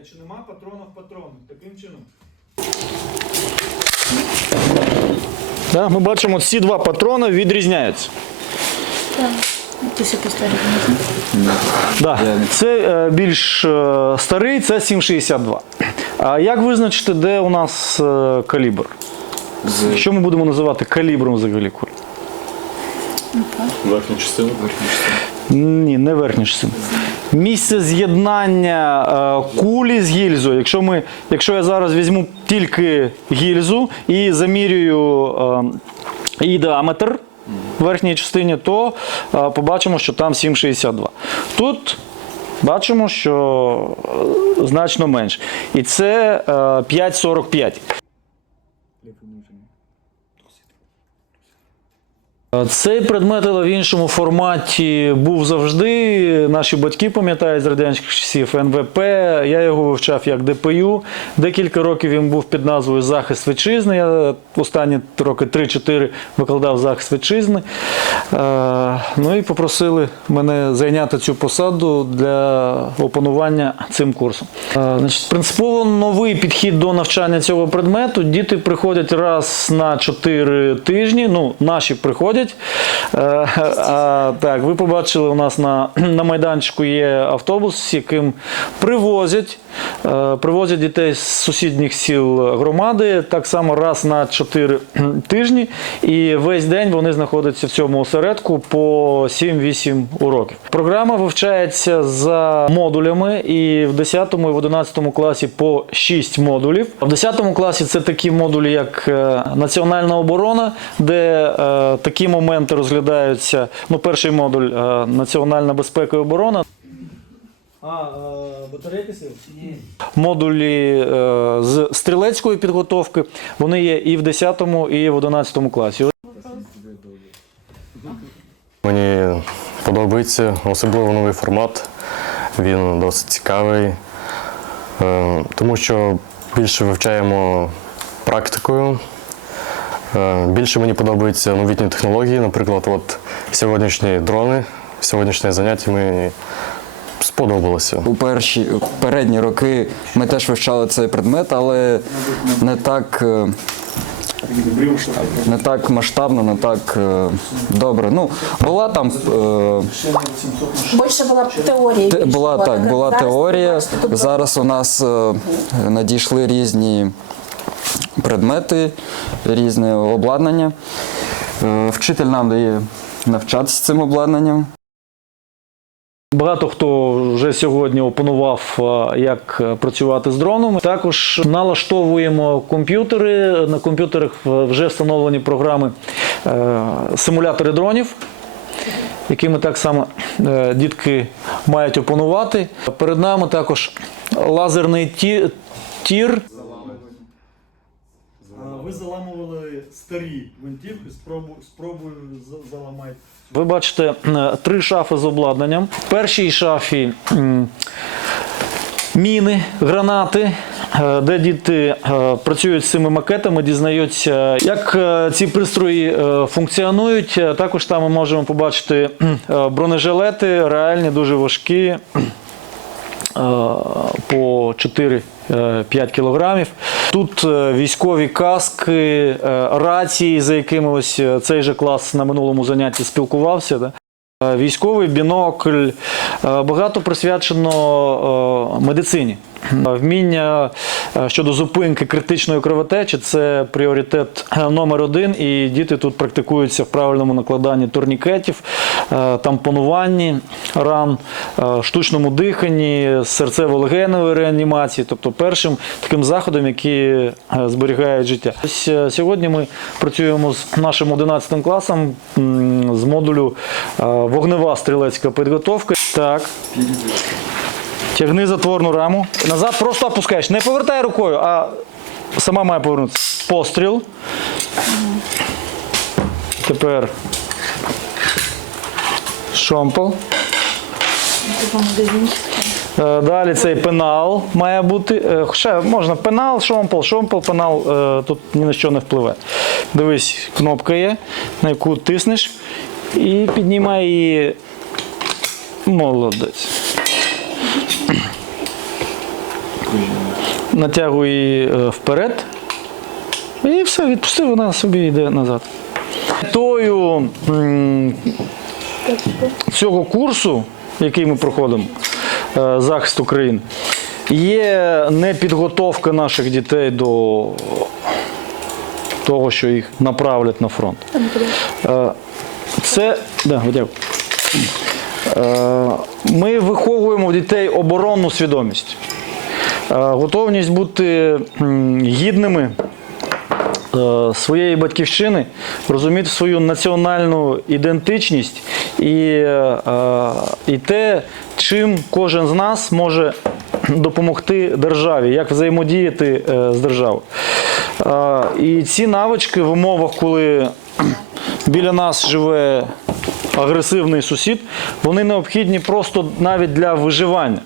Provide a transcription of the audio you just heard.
чи нема патронів патронів. Таким чином. Да, ми бачимо, ці два патрони відрізняються. Ще. Да. Це е, більш е, старий, це 7,62. А як визначити, де у нас е, калібр? З Що ми будемо називати калібром взагалі кулі? Верхньої частини. Верхньої частини. Ні, не верхня частина. Місце з'єднання е, кулі з гільзою. Якщо, ми, якщо я зараз візьму тільки гільзу і замірюю е, її діаметр в верхній частині, то е, побачимо, що там 7,62. Тут бачимо, що е, значно менше. І це е, 5,45. Цей предмет але в іншому форматі був завжди. Наші батьки пам'ятають з радянських часів НВП. Я його вивчав як ДПЮ. Декілька років він був під назвою Захист вітчизни. Я останні роки 3-4 викладав захист вітчизни. Е, Ну і попросили мене зайняти цю посаду для опанування цим курсом. Е, Значить, принципово новий підхід до навчання цього предмету. Діти приходять раз на 4 тижні. Ну, наші приходять. Е, А, так, ви побачили, у нас на, на майданчику є автобус, з яким привозять, е, привозять дітей з сусідніх сіл громади. Так само раз на 4 тижні. І весь день вони знаходяться в цьому осередку по 7-8 уроків. Програма вивчається за модулями, і в 10 і в 11 класі по 6 модулів. В 10 класі це такі модулі, як е, національна оборона, де е, такі моменти розглядаються. Ну, перший модуль е, національна безпека і оборона. А, батарейки сил? Ні. Модулі е, з стрілецької підготовки вони є і в 10 і в 11 класі. Мені подобається, особливо новий формат. Він досить цікавий, е, тому що більше вивчаємо практикою. Е, Більше мені подобаються новітні технології. Наприклад, от сьогоднішні дрони, сьогоднішнє заняття мені сподобалося. У перші передні роки ми теж вивчали цей предмет, але не так. е, Не так масштабно, не так е, добре. Ну, була там е, Більше була теорія. Була так, була Зараз, теорія. Зараз у нас е, надійшли різні предмети, різне обладнання. Е, Вчитель нам дає навчатися цим обладнанням. Багато хто вже сьогодні опанував, е, як е, працювати з дронами. Також налаштовуємо комп'ютери. На комп'ютерах вже встановлені програми симулятори дронів. Якими так само дітки мають опанувати. Перед нами також лазерний тір ви заламували старі гвинтівки, спробую, спробую заламати. Ви бачите е, три шафи з обладнанням. В першій шафі міни, гранати, е, де діти е, працюють з цими макетами, дізнаються, як ці пристрої функціонують. Також там ми можемо побачити бронежилети, реальні, дуже важкі по 4 Е, 5 кілограмів. Тут е, військові каски, е, рації, за якими ось цей же клас на минулому занятті спілкувався. Да? Е, Військовий бінокль, е, багато присвячено е, медицині. Вміння щодо зупинки критичної кровотечі це пріоритет номер один, і діти тут практикуються в правильному накладанні турнікетів, тампонуванні ран, штучному диханні, серцево-легеневої реанімації, тобто першим таким заходом, які зберігають життя. Ось сьогодні ми працюємо з нашим 11 класом з модулю е, вогнева стрілецька підготовка. Так. Тягни затворну раму. Назад просто опускаєш. Не повертай рукою, а сама має повернутися. Постріл. Тепер шомпол. Е, Далі цей пенал має бути. Е, Хоча можна пенал, шомпол, шомпол, пенал. Тут ні на що не впливає. Дивись, кнопка є, на яку тиснеш і піднімай її. Молодець. натягуй її е, вперед. І все, відпусти, вона собі йде назад. Метою цього курсу, який ми проходимо, е, захист України, є не підготовка наших дітей до того, що їх направлять на фронт. Це да. Е, Ми виховуємо в дітей оборонну свідомість, Е, готовність бути гідними е, своєї батьківщини, розуміти свою національну ідентичність і, і те, чим кожен з нас може допомогти державі, як взаємодіяти з державою. І ці навички в умовах, коли біля нас живе агресивний сусід, вони необхідні просто навіть для виживання.